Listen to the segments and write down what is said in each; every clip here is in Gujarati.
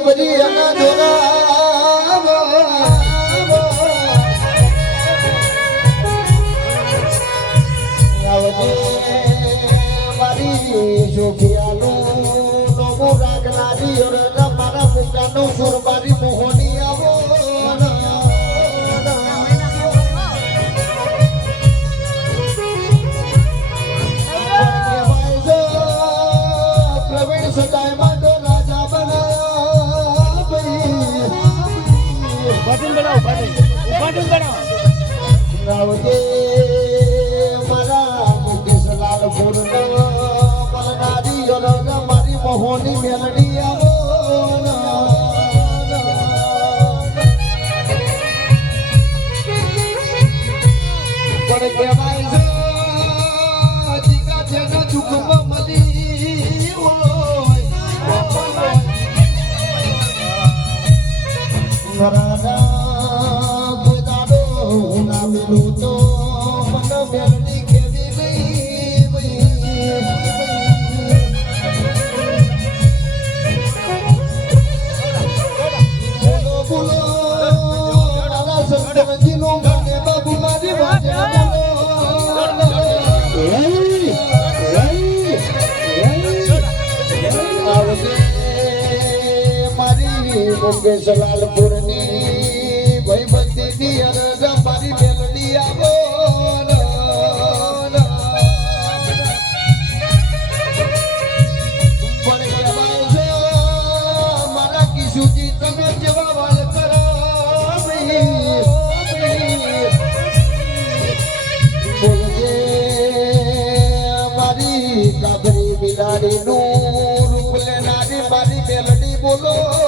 બધી એના સુરબારી મોહની મોહની મેલડી આવો પણ કહેવાય છે જીગા જેના ચૂકમાં મળી હોય મારી મુકેશ લાલપુરની ભાઈબંધીની અરગ મારી મેલડી આવો મારા કિશુજી, તમે જેવા વાલ કરો મારી કાબરી બિલાડી બોલો.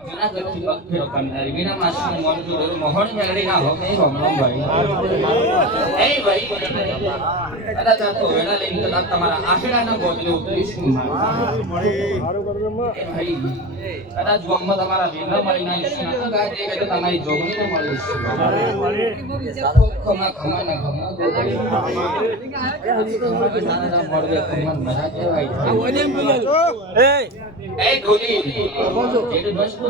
અરે મારું કરું કદાચ ગામમાં તમારા વેલા મળી ના ઈશ્વર ના ગાય તે કદાચ તમારી જોગણી ને મળી ઈશ્વર ખમા ખમા ના ખમા એ ઢોલી એ વસ્તુ ગળાઈ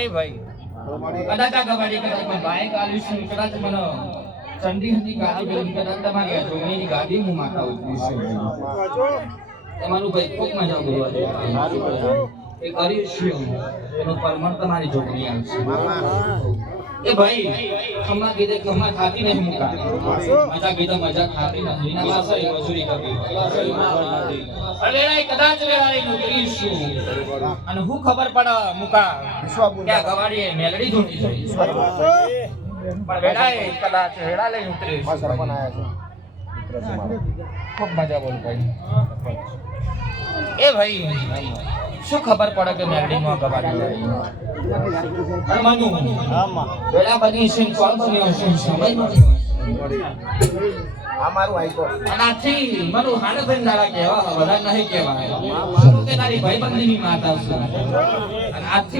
એ ભાઈ. તમારી આ ગાડી હું માથા ઉતરી તમારું ભાઈ ખૂબ મજા બોલવા એ કરી એનું પરમણ તમારી જોગણી આવશે. એ ભાઈ ખમ્મા કીધે ખમ્મા ખાતી નહીં મુકા. મજા કીધે, મજા ખાતી નથી ના એ મજૂરી કરવી અરે એ કદાચ લેવાની નોકરી શું? અને હું ખબર પડે, મુકા. કે ગવાડીએ મેલડી જોડી જઈ પણ વેળાએ કદાચ વેળા લઈને ઉતરી ખૂબ મજા બોલ ભાઈ. એ ભાઈ શું ખબર પડે કે મેલડી માં ગવાડી બની છે કોણ બન્યો છે સમય બન્યો અને આથી મનુ હાડે ભાઈ દાડા કહેવા બધા નહીં કહેવાય. કે તારી માતા છે અને આથી